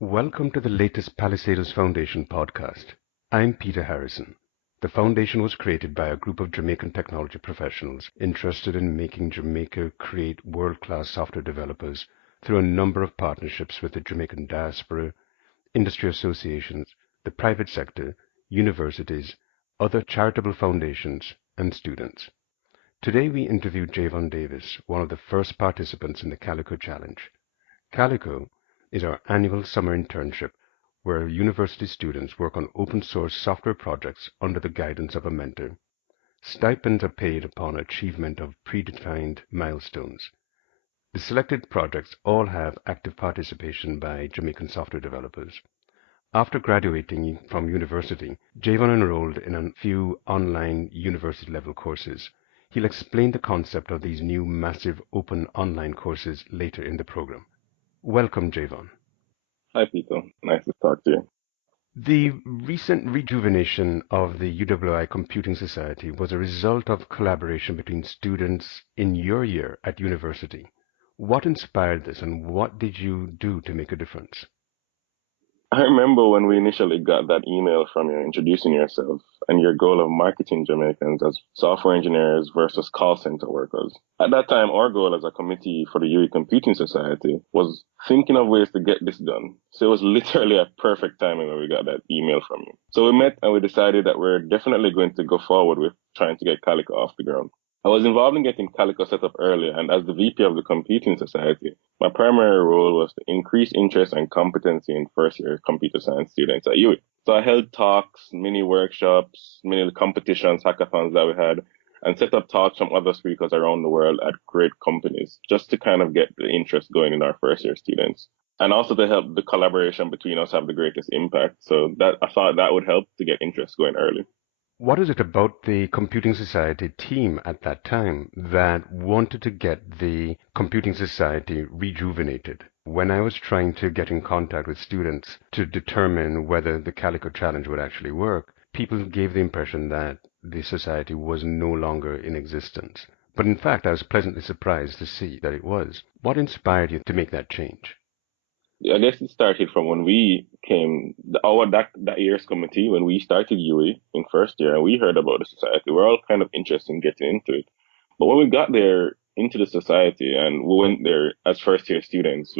Welcome to the latest Palisadoes Foundation podcast. I'm Peter Harrison. The foundation was created by a group of Jamaican technology professionals interested in making Jamaica create world-class software developers through a number of partnerships with the Jamaican diaspora, industry associations, the private sector, universities, other charitable foundations, and students. Today we interviewed Javon Davis, one of the first participants in the Calico Challenge. Calico is our annual summer internship where university students work on open source software projects under the guidance of a mentor. Stipends are paid upon achievement of predefined milestones. The selected projects all have active participation by Jamaican software developers. After graduating from university, Javon enrolled in a few online university-level courses. He'll explain the concept of these new massive open online courses later in the program. Welcome, Javon. Hi, Peter. Nice to talk to you. The recent rejuvenation of the UWI Computing Society was a result of collaboration between students in your year at university. What inspired this, and what did you do to make a difference? I remember when we initially got that email from you introducing yourself and your goal of marketing Jamaicans as software engineers versus call center workers. At that time, our goal as a committee for the UWI Computing Society was thinking of ways to get this done. So it was literally a perfect timing when we got that email from you. So we met and we decided that we're definitely going to go forward with trying to get Calico off the ground. I was involved in getting Calico set up earlier, and as the VP of the Computing Society, my primary role was to increase interest and competency in first-year computer science students at UWI. So I held talks, mini workshops, many competitions, hackathons that we had, and set up talks from other speakers around the world at great companies, just to kind of get the interest going in our first-year students. And also to help the collaboration between us have the greatest impact. So that I thought that would help to get interest going early. What is it about the Computing Society team at that time that wanted to get the Computing Society rejuvenated? When I was trying to get in contact with students to determine whether the Calico Challenge would actually work, people gave the impression that the society was no longer in existence. But in fact, I was pleasantly surprised to see that it was. What inspired you to make that change? I guess it started from when we came, that year's committee, when we started UWI in first year and we heard about the society. We're all kind of interested in getting into it. But when we got there into the society and we went there as first year students,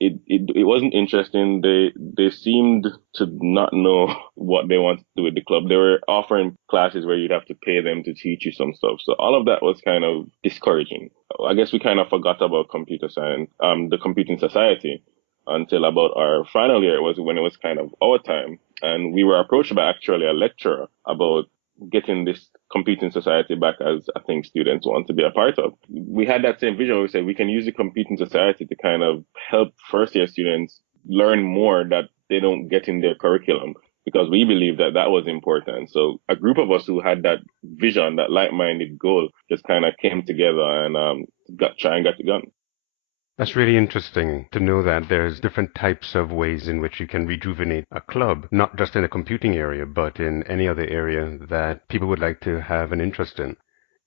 it wasn't interesting. They seemed to not know what they wanted to do with the club. They were offering classes where you'd have to pay them to teach you some stuff. So all of that was kind of discouraging. I guess we kind of forgot about computer science, the computing society, until about our final year. It was when it was kind of our time, and we were approached by actually a lecturer about getting this computing society back as I think students want to be a part of. We had that same vision where we said we can use the computing society to kind of help first year students learn more that they don't get in their curriculum, because we believe that that was important. So a group of us who had that vision, that like-minded goal, just kind of came together and got it done. That's really interesting to know that there's different types of ways in which you can rejuvenate a club, not just in the computing area, but in any other area that people would like to have an interest in.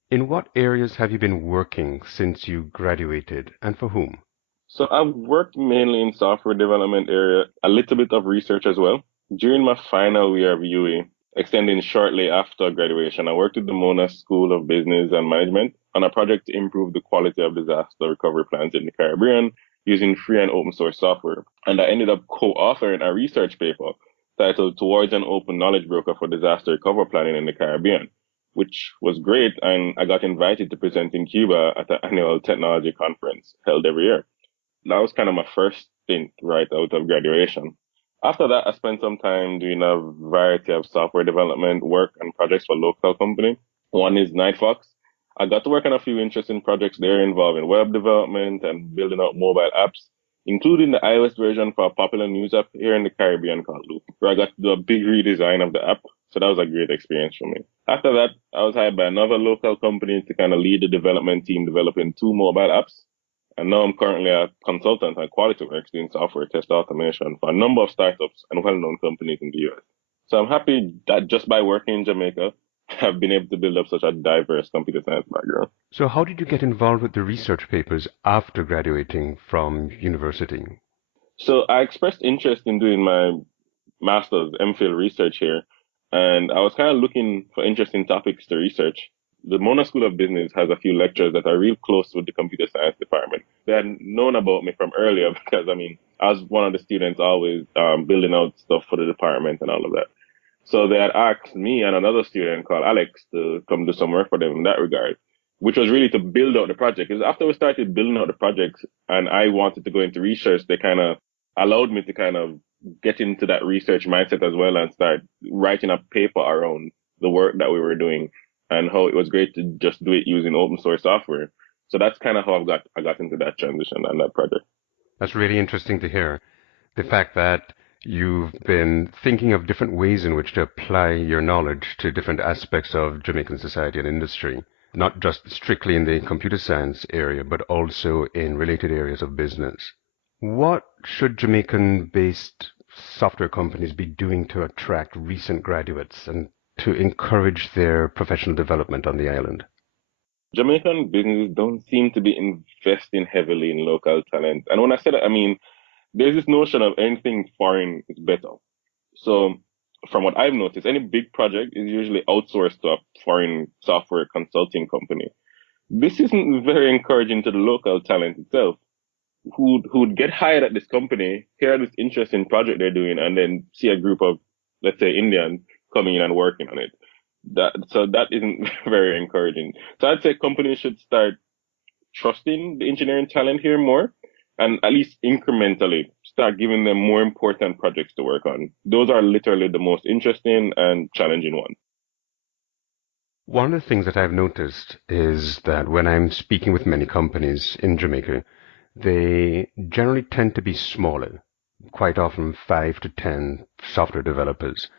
In what areas have you been working since you graduated, and for whom? So I've worked mainly in software development area, a little bit of research as well. During my final year of UWI, extending shortly after graduation, I worked with the Mona School of Business and Management on a project to improve the quality of disaster recovery plans in the Caribbean using free and open source software. And I ended up co-authoring a research paper titled Towards an Open Knowledge Broker for Disaster Recovery Planning in the Caribbean, which was great. And I got invited to present in Cuba at an annual technology conference held every year. That was kind of my first stint right out of graduation. After that, I spent some time doing a variety of software development work and projects for local company. One is Nightfox. I got to work on a few interesting projects there involving web development and building out mobile apps, including the iOS version for a popular news app here in the Caribbean called Loop, where I got to do a big redesign of the app. So that was a great experience for me. After that, I was hired by another local company to kind of lead the development team developing 2 mobile apps. And now I'm currently a consultant at QualityWorks doing software test automation for a number of startups and well-known companies in the US. So I'm happy that just by working in Jamaica, I've been able to build up such a diverse computer science background. So how did you get involved with the research papers after graduating from university? So I expressed interest in doing my master's MPhil research here, and I was kind of looking for interesting topics to research. The Mona School of Business has a few lecturers that are real close with the computer science department. They had known about me from earlier because, I mean, I was one of the students always building out stuff for the department and all of that. So they had asked me and another student called Alex to come do some work for them in that regard, which was really to build out the project. Because after we started building out the project and I wanted to go into research, they kind of allowed me to kind of get into that research mindset as well and start writing a paper around the work that we were doing and how it was great to just do it using open source software. So that's kind of how I got into that transition and that project. That's really interesting to hear. The fact that you've been thinking of different ways in which to apply your knowledge to different aspects of Jamaican society and industry, not just strictly in the computer science area, but also in related areas of business. What should Jamaican-based software companies be doing to attract recent graduates and to encourage their professional development on the island? Jamaican businesses don't seem to be investing heavily in local talent. And when I say that, I mean, there's this notion of anything foreign is better. So from what I've noticed, any big project is usually outsourced to a foreign software consulting company. This isn't very encouraging to the local talent itself, who'd get hired at this company, hear this interesting project they're doing, and then see a group of, let's say, Indians coming in and working on it. That isn't very encouraging. So I'd say companies should start trusting the engineering talent here more and at least incrementally start giving them more important projects to work on. Those are literally the most interesting and challenging ones. One of the things that I've noticed is that when I'm speaking with many companies in Jamaica, they generally tend to be smaller, quite often 5 to 10 software developers.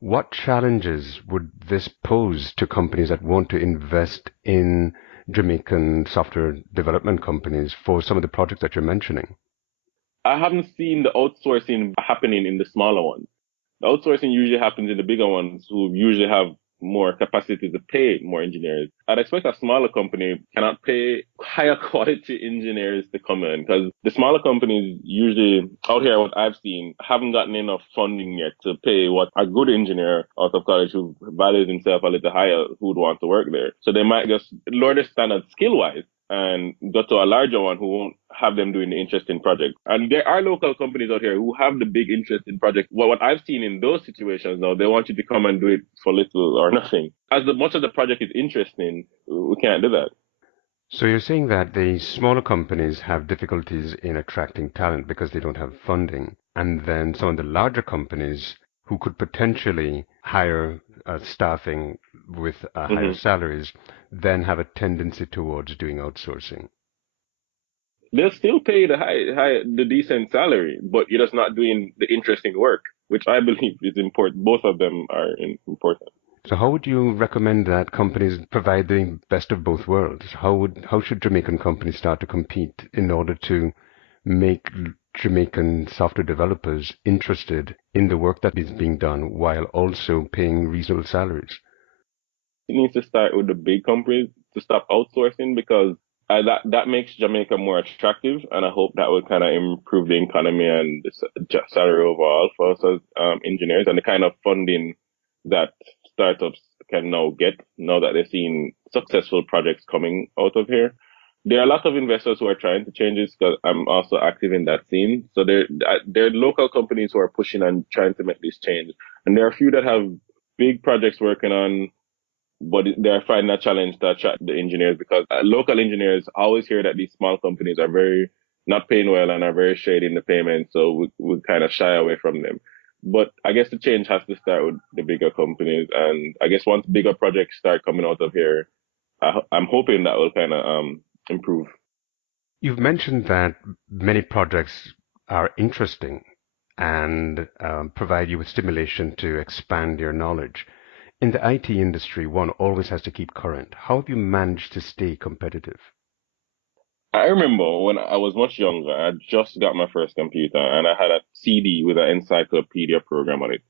What challenges would this pose to companies that want to invest in Jamaican software development companies for some of the projects that you're mentioning? I haven't seen the outsourcing happening in the smaller ones. The outsourcing usually happens in the bigger ones who usually have more capacity to pay more engineers. I'd expect a smaller company cannot pay higher quality engineers to come in because the smaller companies usually out here, what I've seen, haven't gotten enough funding yet to pay what a good engineer out of college who values himself a little higher who'd want to work there. So they might just lower their standard skill wise and go to a larger one who won't have them doing the interesting project. And there are local companies out here who have the big interest in projects. Well, what I've seen in those situations now, they want you to come and do it for little or nothing. Much as the project is interesting, we can't do that. So you're saying that the smaller companies have difficulties in attracting talent because they don't have funding, and then some of the larger companies who could potentially hire staffing with higher Hmm. salaries then have a tendency towards doing outsourcing. They'll still pay the decent salary, but you're just not doing the interesting work, which I believe is important. Both of them are important. So how would you recommend that companies provide the best of both worlds? How should Jamaican companies start to compete in order to make Jamaican software developers interested in the work that is being done while also paying reasonable salaries? It needs to start with the big companies to stop outsourcing because that makes Jamaica more attractive, and I hope that will kind of improve the economy and the salary overall for us as engineers and the kind of funding that startups can now get now that they're seeing successful projects coming out of here. There are a lot of investors who are trying to change this because I'm also active in that scene. So there are local companies who are pushing and trying to make this change, and there are a few that have big projects working on but they're finding a challenge to attract the engineers because local engineers always hear that these small companies are very not paying well and are very shady in the payment, so we kind of shy away from them. But I guess the change has to start with the bigger companies, and I guess once bigger projects start coming out of here, I'm hoping that will kind of improve. You've mentioned that many projects are interesting and provide you with stimulation to expand your knowledge. In the IT industry, one always has to keep current. How have you managed to stay competitive? I remember when I was much younger, I just got my first computer and I had a CD with an encyclopedia program on it.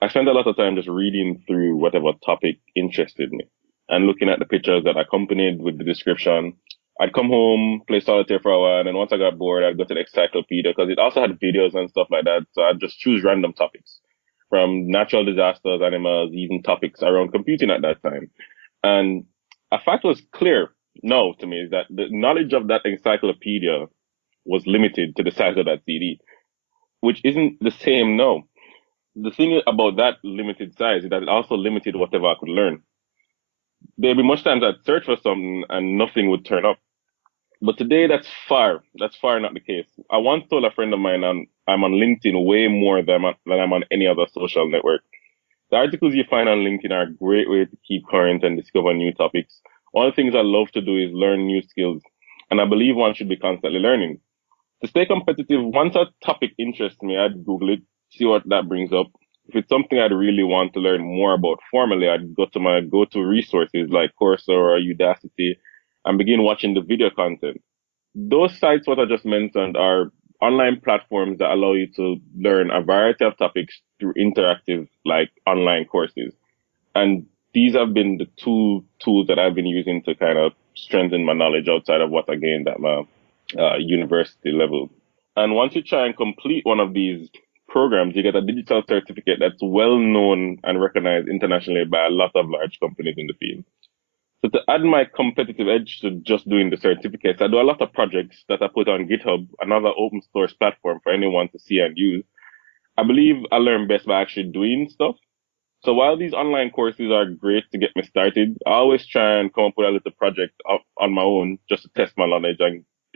I spent a lot of time just reading through whatever topic interested me and looking at the pictures that accompanied with the description. I'd come home, play solitaire for a while, and then once I got bored, I'd go to the encyclopedia because it also had videos and stuff like that. So I'd just choose random topics from natural disasters, animals, even topics around computing at that time. And a fact was clear no to me is that the knowledge of that encyclopedia was limited to the size of that CD, which isn't the same now. The thing about that limited size is that it also limited whatever I could learn. There'd be much times I'd search for something and nothing would turn up. But today, that's far not the case. I once told a friend of mine I'm on LinkedIn way more than I'm on any other social network. The articles you find on LinkedIn are a great way to keep current and discover new topics. One of the things I love to do is learn new skills, and I believe one should be constantly learning. To stay competitive, once a topic interests me, I'd Google it, see what that brings up. If it's something I'd really want to learn more about formally, I'd go to my go-to resources like Coursera or Udacity and begin watching the video content. Those sites, what I just mentioned, are online platforms that allow you to learn a variety of topics through interactive, like online courses. And these have been the two tools that I've been using to kind of strengthen my knowledge outside of what I gained at my university level. And once you try and complete one of these programs, you get a digital certificate that's well known and recognized internationally by a lot of large companies in the field. So to add my competitive edge to just doing the certificates, I do a lot of projects that I put on GitHub, another open source platform for anyone to see and use. I believe I learn best by actually doing stuff. So while these online courses are great to get me started, I always try and come up with a little project on my own just to test my knowledge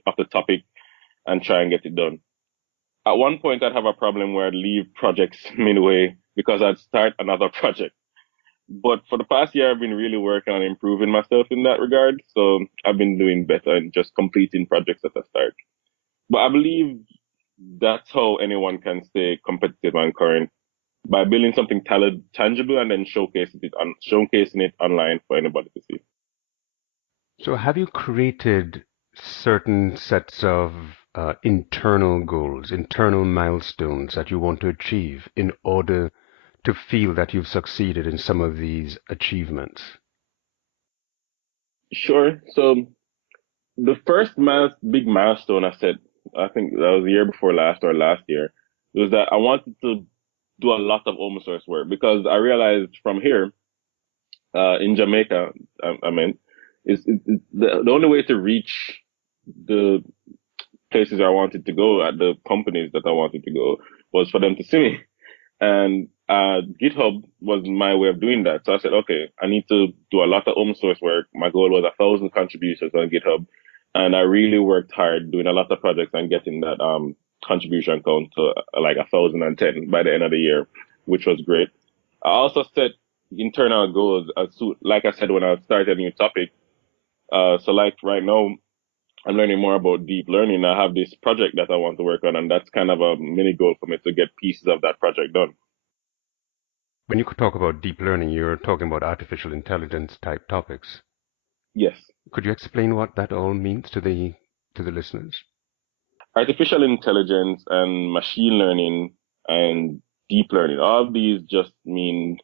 of the topic and try and get it done. At one point, I'd have a problem where I'd leave projects midway because I'd start another project. But for the past year, I've been really working on improving myself in that regard. So I've been doing better and just completing projects at the start. But I believe that's how anyone can stay competitive and current by building something tangible and then showcasing it online for anybody to see. So have you created certain sets of internal goals, internal milestones that you want to achieve in order to feel that you've succeeded in some of these achievements? Sure. So the first big milestone I set, I think that was the year before last or last year, was that I wanted to do a lot of open source work because I realized from here in Jamaica, I mean, is the only way to reach the places I wanted to go at the companies that I wanted to go was for them to see me. And GitHub was my way of doing that. So I said, okay, I need to do a lot of open source work. My goal was 1,000 contributions on GitHub. And I really worked hard doing a lot of projects and getting that contribution count to like 1,010 by the end of the year, which was great. I also set internal goals like I said, when I started a new topic. So like right now, I'm learning more about deep learning. I have this project that I want to work on, and that's kind of a mini goal for me to get pieces of that project done. When you talk about deep learning, you're talking about artificial intelligence type topics. Yes. Could you explain what that all means to the listeners? Artificial intelligence and machine learning and deep learning, all of these just mean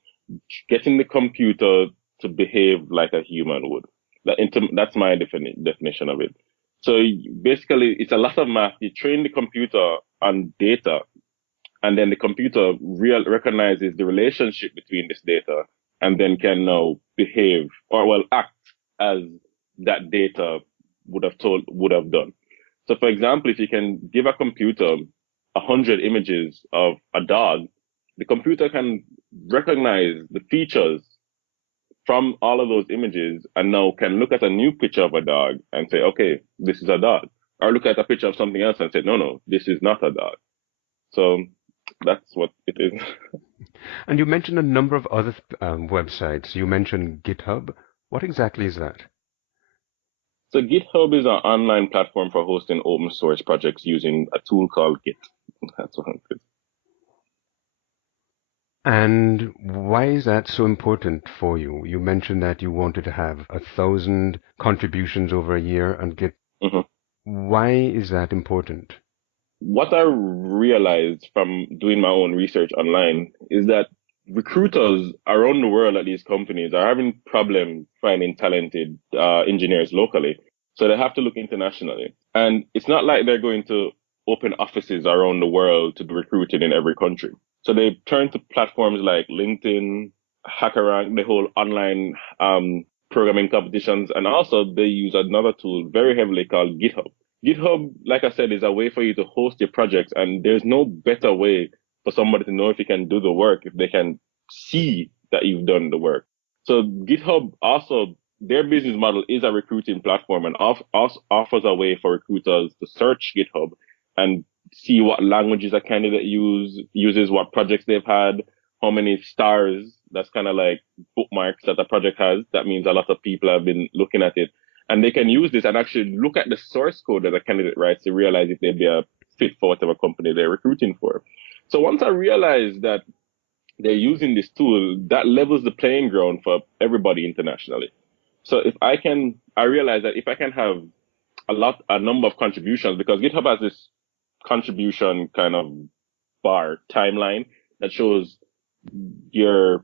getting the computer to behave like a human would. That's my definition of it. So basically, it's a lot of math. You train the computer on data, and then the computer recognizes the relationship between this data, and then can now behave or well act as that data would have done. So, for example, if you can give a computer 100 images of a dog, the computer can recognize the features from all of those images and now can look at a new picture of a dog and say, okay, this is a dog. Or look at a picture of something else and say, no, this is not a dog. So that's what it is. And you mentioned a number of other websites. You mentioned GitHub. What exactly is that? So GitHub is an online platform for hosting open source projects using a tool called Git. That's what it is. And why is that so important for you? You mentioned that you wanted to have 1,000 contributions over a year and get. Mm-hmm. Why is that important? What I realized from doing my own research online is that recruiters around the world at these companies are having problems finding talented engineers locally. So they have to look internationally. And it's not like they're going to open offices around the world to be recruited in every country. So they turn to platforms like LinkedIn, HackerRank, the whole online programming competitions. And also they use another tool very heavily called GitHub. GitHub, like I said, is a way for you to host your projects. And there's no better way for somebody to know if you can do the work, if they can see that you've done the work. So GitHub also, their business model is a recruiting platform and offers a way for recruiters to search GitHub and see what languages a candidate uses, what projects they've had, how many stars. That's kind of like bookmarks that a project has. That means a lot of people have been looking at it. And they can use this and actually look at the source code that a candidate writes to realize if they'd be a fit for whatever company they're recruiting for. So once I realized that they're using this tool, that levels the playing ground for everybody internationally. So I realize that if I can have a number of contributions, because GitHub has this contribution kind of bar timeline that shows your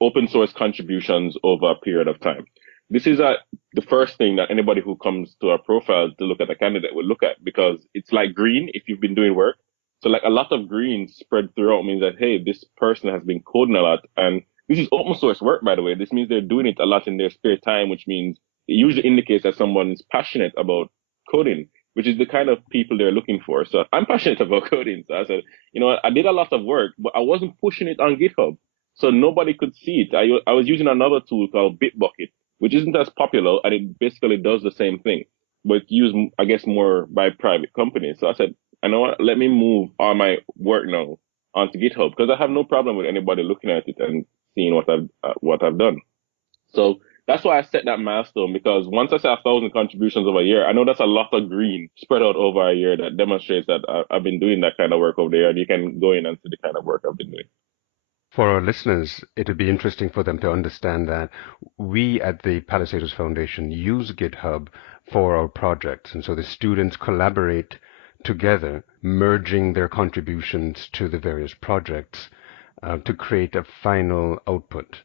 open source contributions over a period of time. This is the first thing that anybody who comes to our profile to look at a candidate will look at, because it's like green if you've been doing work. So like a lot of green spread throughout means that, hey, this person has been coding a lot. And this is open source work, by the way. This means they're doing it a lot in their spare time, which means it usually indicates that someone's passionate about coding, which is the kind of people they're looking for. So I'm passionate about coding. So I said, I did a lot of work, but I wasn't pushing it on GitHub. So nobody could see it. I was using another tool called Bitbucket, which isn't as popular, and it basically does the same thing, but it's used, I guess, more by private companies. So I said, I know what, let me move all my work now onto GitHub, because I have no problem with anybody looking at it and seeing what I've done. So that's why I set that milestone, because once I say 1,000 contributions over a year, I know that's a lot of green spread out over a year that demonstrates that I've been doing that kind of work over there, and you can go in and see the kind of work I've been doing. For our listeners, it would be interesting for them to understand that we at the Palisadoes Foundation use GitHub for our projects. And so the students collaborate together, merging their contributions to the various projects to create a final output,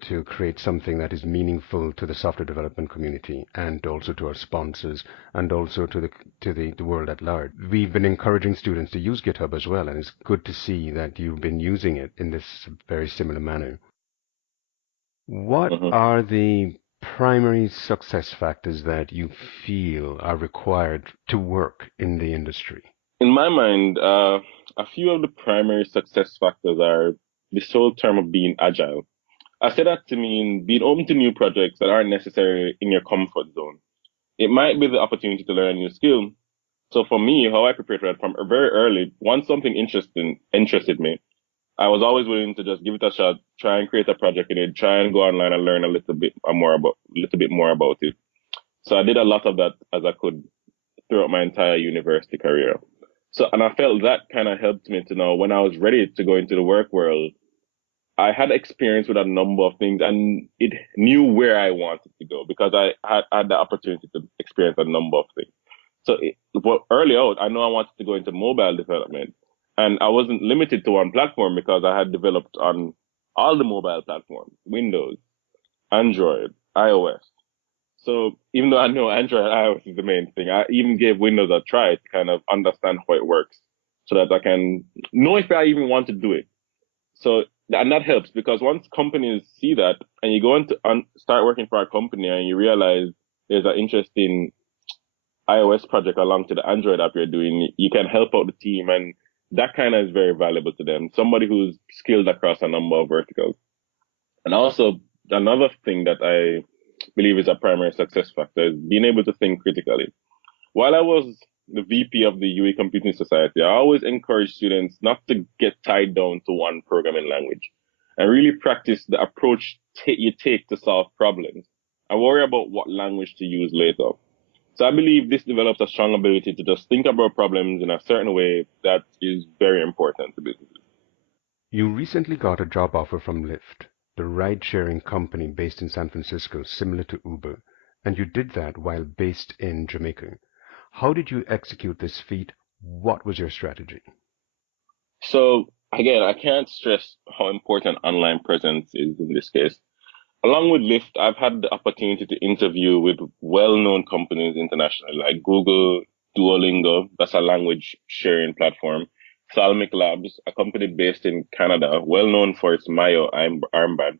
to create something that is meaningful to the software development community and also to our sponsors and also to the world at large. We've been encouraging students to use GitHub as well, and it's good to see that you've been using it in this very similar manner. What Mm-hmm. are the primary success factors that you feel are required to work in the industry? In my mind, a few of the primary success factors are this whole term of being agile. I say that to mean being open to new projects that aren't necessarily in your comfort zone. It might be the opportunity to learn a new skill. So for me, how I prepared for that from very early, once something interested me, I was always willing to just give it a shot, try and create a project in it, try and go online and learn a little bit more about it. So I did a lot of that as I could throughout my entire university career. So, and I felt that kind of helped me to know when I was ready to go into the work world, I had experience with a number of things and it knew where I wanted to go because I had the opportunity to experience a number of things. So, but early out, I know I wanted to go into mobile development, and I wasn't limited to one platform because I had developed on all the mobile platforms: Windows, Android, iOS. So even though I know Android and iOS is the main thing, I even gave Windows a try to kind of understand how it works so that I can know if I even want to do it. So, and that helps because once companies see that and you go on to start working for a company and you realize there's an interesting iOS project along to the Android app you're doing, you can help out the team. And that kind of is very valuable to them. Somebody who's skilled across a number of verticals. And also another thing that I believe is a primary success factor is being able to think critically. While I was the VP of the UWI Computing Society, I always encourage students not to get tied down to one programming language and really practice the approach you take to solve problems and worry about what language to use later. So I believe this develops a strong ability to just think about problems in a certain way that is very important to businesses. You recently got a job offer from Lyft, the ride-sharing company based in San Francisco, similar to Uber, and you did that while based in Jamaica. How did you execute this feat? What was your strategy? So again, I can't stress how important online presence is in this case. Along with Lyft, I've had the opportunity to interview with well-known companies internationally, like Google, Duolingo, that's a language sharing platform, Thalmic Labs, a company based in Canada, well known for its Mayo armband,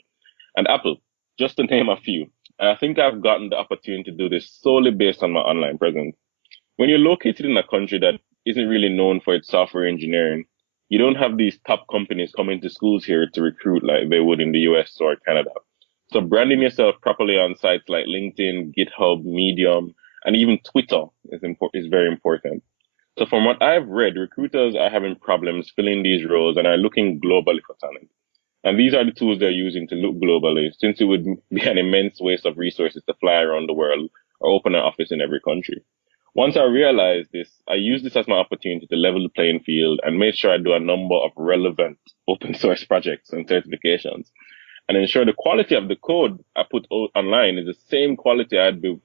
and Apple, just to name a few. And I think I've gotten the opportunity to do this solely based on my online presence. When you're located in a country that isn't really known for its software engineering, you don't have these top companies coming to schools here to recruit like they would in the US or Canada. So branding yourself properly on sites like LinkedIn, GitHub, Medium, and even Twitter is very important. So from what I've read, recruiters are having problems filling these roles and are looking globally for talent. And these are the tools they're using to look globally, since it would be an immense waste of resources to fly around the world or open an office in every country. Once I realized this, I used this as my opportunity to level the playing field and made sure I do a number of relevant open source projects and certifications and ensure the quality of the code I put online is the same quality I'd do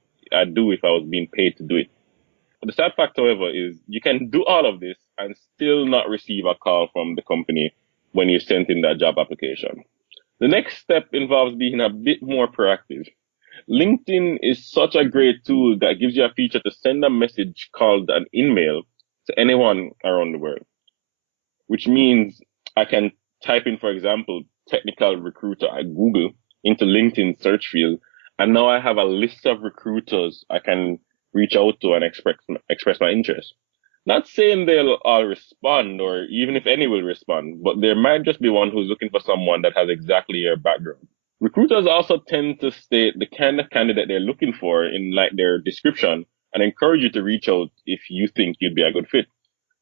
if I was being paid to do it. The sad fact, however, is you can do all of this and still not receive a call from the company when you sent in that job application. The next step involves being a bit more proactive. LinkedIn is such a great tool that gives you a feature to send a message called an email to anyone around the world, which means I can type in, for example, technical recruiter at Google into LinkedIn search field, and now I have a list of recruiters I can reach out to and express my interest. Not saying they'll all respond, or even if any will respond, but there might just be one who's looking for someone that has exactly your background. Recruiters also tend to state the kind of candidate they're looking for in like their description and encourage you to reach out if you think you'd be a good fit.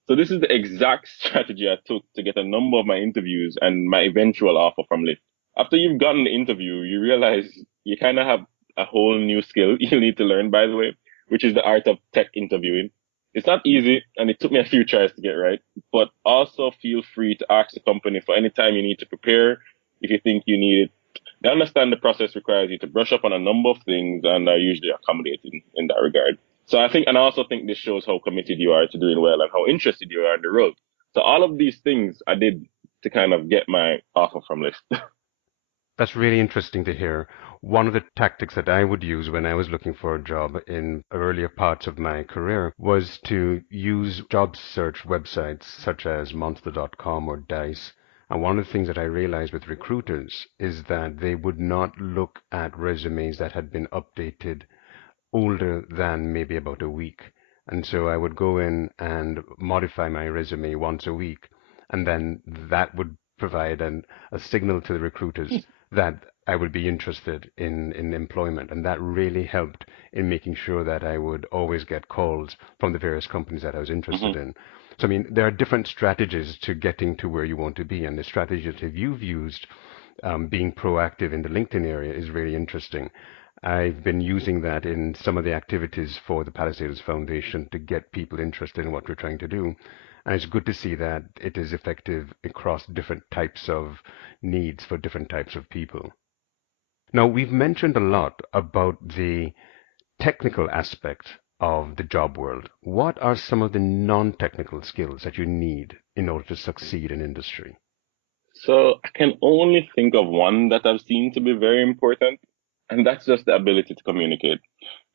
So this is the exact strategy I took to get a number of my interviews and my eventual offer from Lyft. After you've gotten the interview, you realize you kind of have a whole new skill you need to learn, by the way, which is the art of tech interviewing. It's not easy, and it took me a few tries to get right, but also feel free to ask the company for any time you need to prepare if you think you need it. They understand the process requires you to brush up on a number of things and are usually accommodating in that regard. So I think, and I also think this shows how committed you are to doing well and how interested you are in the role. So all of these things I did to kind of get my offer from Lyft. That's really interesting to hear. One of the tactics that I would use when I was looking for a job in earlier parts of my career was to use job search websites such as monster.com or Dice. And one of the things that I realized with recruiters is that they would not look at resumes that had been updated older than maybe about a week. And so I would go in and modify my resume once a week, and then that would provide a signal to the recruiters that I would be interested in employment. And that really helped in making sure that I would always get calls from the various companies that I was interested Mm-hmm. in. So, I mean, there are different strategies to getting to where you want to be, and the strategy that you've used, being proactive in the LinkedIn area, is really interesting. I've been using that in some of the activities for the Palisadoes Foundation to get people interested in what we're trying to do. And it's good to see that it is effective across different types of needs for different types of people. Now, we've mentioned a lot about the technical aspect of the job world. What are some of the non-technical skills that you need in order to succeed in industry? So I can only think of one that I've seen to be very important, and that's just the ability to communicate.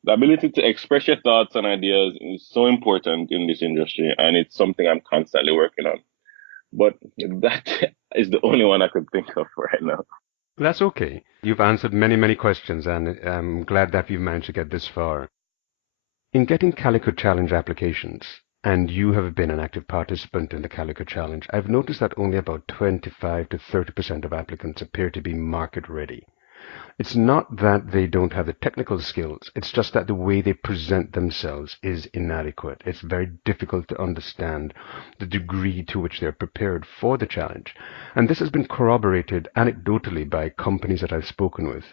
The ability to express your thoughts and ideas is so important in this industry, and it's something I'm constantly working on. But that is the only one I could think of right now. That's okay. You've answered many, many questions, and I'm glad that we've managed to get this far. In getting Calico Challenge applications, and you have been an active participant in the Calico Challenge, I've noticed that only about 25 to 30% of applicants appear to be market ready. It's not that they don't have the technical skills, it's just that the way they present themselves is inadequate. It's very difficult to understand the degree to which they're prepared for the challenge. And this has been corroborated anecdotally by companies that I've spoken with.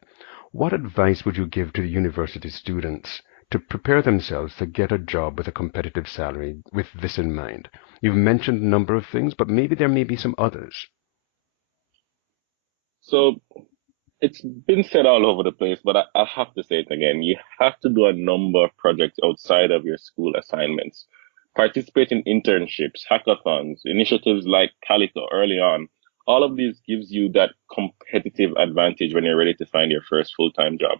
What advice would you give to the university students to prepare themselves to get a job with a competitive salary with this in mind? You've mentioned a number of things, but maybe there may be some others. So it's been said all over the place, but I have to say it again. You have to do a number of projects outside of your school assignments. Participate in internships, hackathons, initiatives like Calico early on. All of these gives you that competitive advantage when you're ready to find your first full-time job.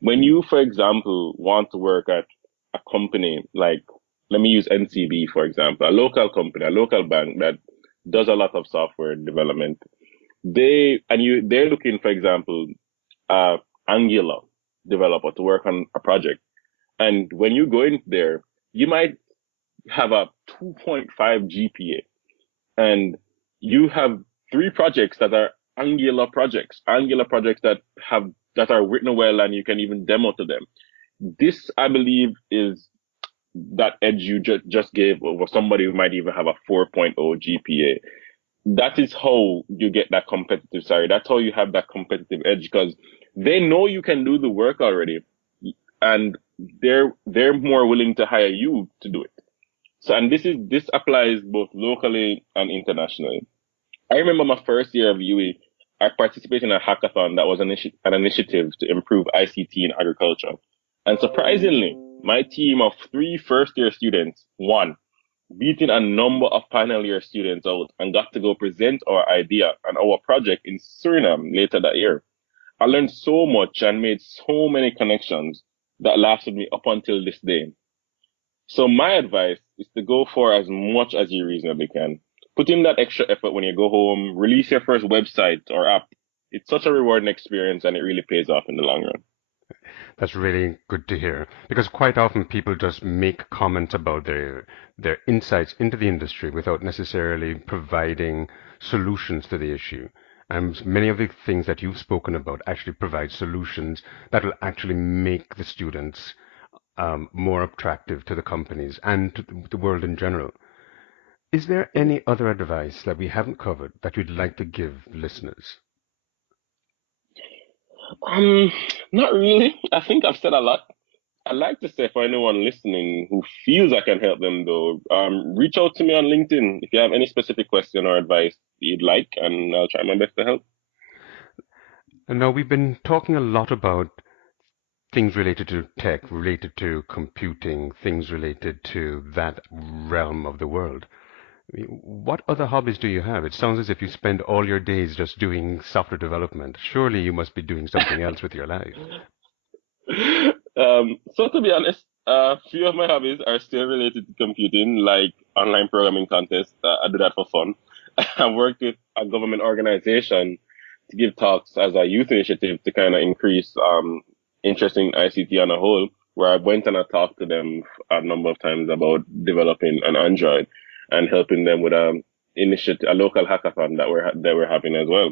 When you, for example, want to work at a company like, let me use NCB, for example, a local company, a local bank that does a lot of software development. They're looking, for example, Angular developer to work on a project. And when you go in there, you might have a 2.5 GPA and you have three projects that are Angular projects that are written well and you can even demo to them. This, I believe, is that edge you just gave over somebody who might even have a 4.0 GPA. That is how you get that competitive salary. That's how you have that competitive edge because they know you can do the work already, and they're more willing to hire you to do it. So, and this applies both locally and internationally. I remember my first year of UWI, I participated in a hackathon that was an initiative to improve ICT in agriculture. And surprisingly, my team of 3 first-year students won, beating a number of final year students out and got to go present our idea and our project in Suriname later that year. I learned so much and made so many connections that lasted me up until this day. So my advice is to go for as much as you reasonably can. Put in that extra effort when you go home, release your first website or app. It's such a rewarding experience and it really pays off in the long run. That's really good to hear because quite often people just make comments about their insights into the industry without necessarily providing solutions to the issue. And many of the things that you've spoken about actually provide solutions that will actually make the students more attractive to the companies and to the world in general. Is there any other advice that we haven't covered that you'd like to give listeners? Um, Not really. I think I've said a lot. I'd like to say for anyone listening who feels I can help them though, reach out to me on LinkedIn if you have any specific question or advice you'd like, and I'll try my best to help. And now we've been talking a lot about things related to tech, related to computing, things related to that realm of the world. What other hobbies do you have? It sounds as if you spend all your days just doing software development. Surely you must be doing something else with your life. So to be honest, a few of my hobbies are still related to computing, like online programming contests. I do that for fun. I worked with a government organization to give talks as a youth initiative to kind of increase interest in ICT on a whole, where I went and I talked to them a number of times about developing an Android and helping them with a local hackathon that we're having as well.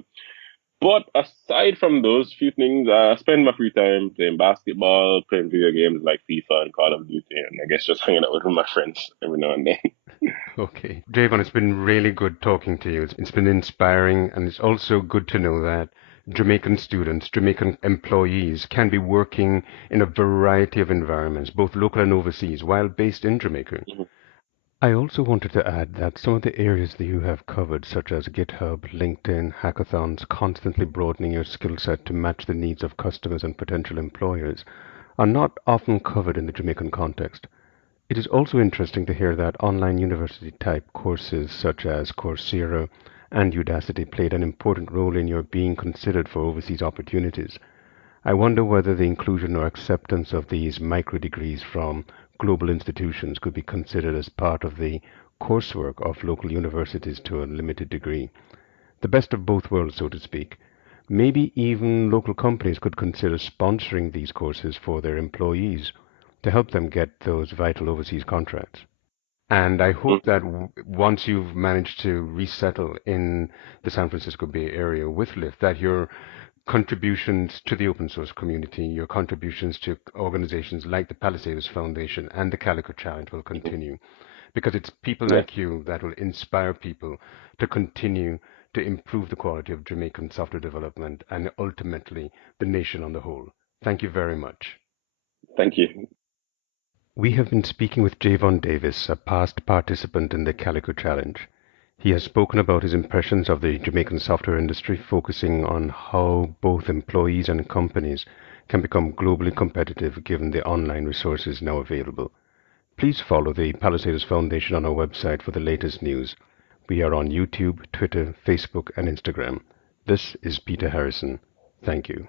But aside from those few things, I spend my free time playing basketball, playing video games like FIFA and Call of Duty, and I guess just hanging out with my friends every now and then. Okay. Javon, it's been really good talking to you. It's been inspiring, and it's also good to know that Jamaican students, Jamaican employees can be working in a variety of environments, both local and overseas, while based in Jamaica. I also wanted to add that some of the areas that you have covered, such as GitHub, LinkedIn, hackathons, constantly broadening your skill set to match the needs of customers and potential employers, are not often covered in the Jamaican context. It is also interesting to hear that online university-type courses such as Coursera and Udacity played an important role in your being considered for overseas opportunities. I wonder whether the inclusion or acceptance of these micro-degrees from global institutions could be considered as part of the coursework of local universities to a limited degree. The best of both worlds, so to speak. Maybe even local companies could consider sponsoring these courses for their employees to help them get those vital overseas contracts. And I hope that once you've managed to resettle in the San Francisco Bay Area with Lyft, that your contributions to the open source community, your contributions to organizations like the Palisadoes Foundation and the Calico Challenge will continue. Because it's people Yeah, like you that will inspire people to continue to improve the quality of Jamaican software development and ultimately the nation on the whole. Thank you very much. thank you. We have been speaking with Javon Davis, a past participant in the Calico Challenge. He has spoken about his impressions of the Jamaican software industry, focusing on how both employees and companies can become globally competitive given the online resources now available. Please follow the Palisadoes Foundation on our website for the latest news. We are on YouTube, Twitter, Facebook, and Instagram. This is Peter Harrison. Thank you.